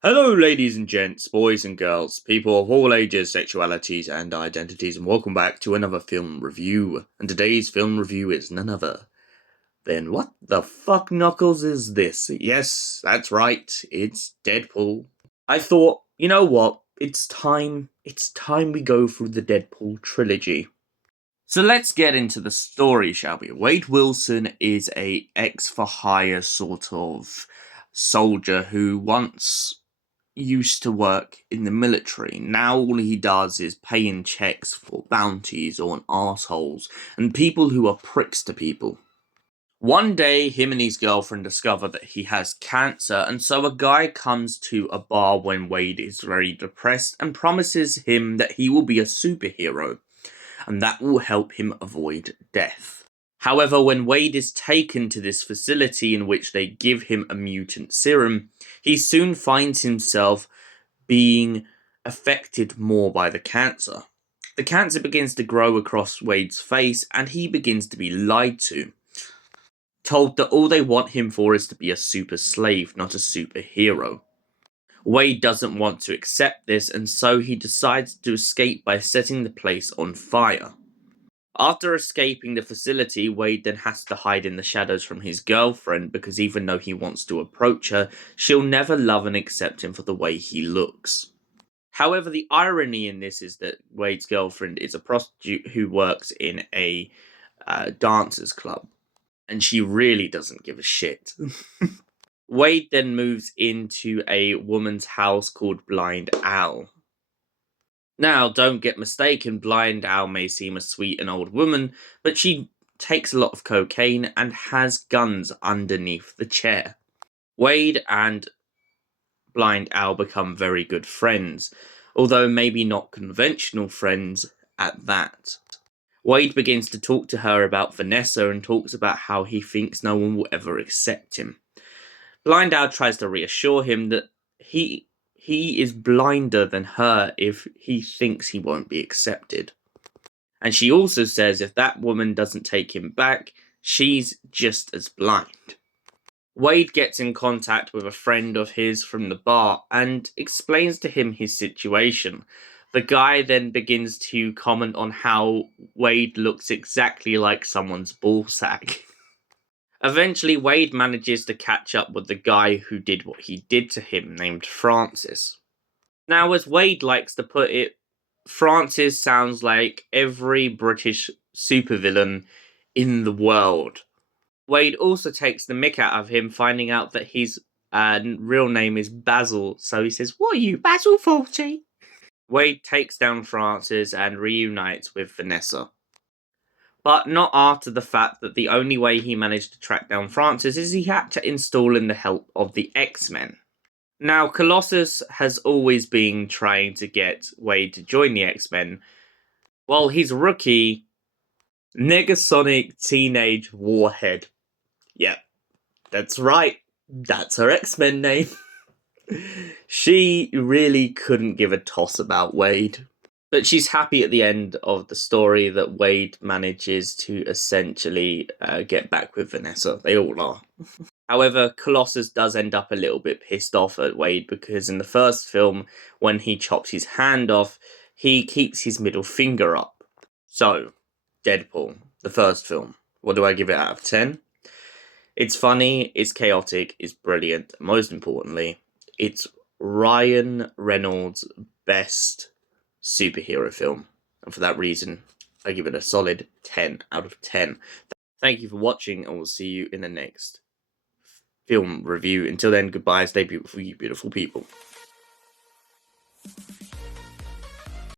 Hello, ladies and gents, boys and girls, people of all ages, sexualities, and identities, and welcome back to another film review. And today's film review is none other than what the fuck knuckles is this? Yes, that's right, it's Deadpool. I thought, you know what? It's time we go through the Deadpool trilogy. So let's get into the story, shall we? Wade Wilson is a ex-for-hire sort of soldier who once used to work in the military. Now all he does is paying checks for bounties on assholes and people who are pricks to people. One day, him and his girlfriend discover that he has cancer, and so a guy comes to a bar when Wade is very depressed and promises him that he will be a superhero, and that will help him avoid death. However, when Wade is taken to this facility in which they give him a mutant serum, he soon finds himself being affected more by the cancer. The cancer begins to grow across Wade's face, and he begins to be lied to. Told that all they want him for is to be a super slave, not a superhero. Wade doesn't want to accept this, and so he decides to escape by setting the place on fire. After escaping the facility, Wade then has to hide in the shadows from his girlfriend because even though he wants to approach her, she'll never love and accept him for the way he looks. However, the irony in this is that Wade's girlfriend is a prostitute who works in a dancers club, and she really doesn't give a shit. Wade then moves into a woman's house called Blind Owl. Now, don't get mistaken, Blind Owl may seem a sweet and old woman, but she takes a lot of cocaine and has guns underneath the chair. Wade and Blind Owl become very good friends, although maybe not conventional friends at that. Wade begins to talk to her about Vanessa and talks about how he thinks no one will ever accept him. Blind Owl tries to reassure him that he is blinder than her if he thinks he won't be accepted. And she also says if that woman doesn't take him back, she's just as blind. Wade gets in contact with a friend of his from the bar and explains to him his situation. The guy then begins to comment on how Wade looks exactly like someone's ballsack. Eventually, Wade manages to catch up with the guy who did what he did to him, named Francis. Now, as Wade likes to put it, Francis sounds like every British supervillain in the world. Wade also takes the mick out of him, finding out that his real name is Basil, so he says, "What are you, Basil 40? Wade takes down Francis and reunites with Vanessa. But not after the fact that the only way he managed to track down Francis is he had to install in the help of the X-Men. Now, Colossus has always been trying to get Wade to join the X-Men, while his rookie, Negasonic Teenage Warhead. Yep, that's right, that's her X-Men name. She really couldn't give a toss about Wade. But she's happy at the end of the story that Wade manages to essentially get back with Vanessa. They all are. However, Colossus does end up a little bit pissed off at Wade because in the first film, when he chops his hand off, he keeps his middle finger up. So, Deadpool, the first film. What do I give it out of 10? It's funny, it's chaotic, it's brilliant. Most importantly, it's Ryan Reynolds' best superhero film, and for that reason I give it a solid 10 out of 10. Thank you for watching, and we'll see you in the next film review. Until then, goodbye, stay beautiful, you beautiful people.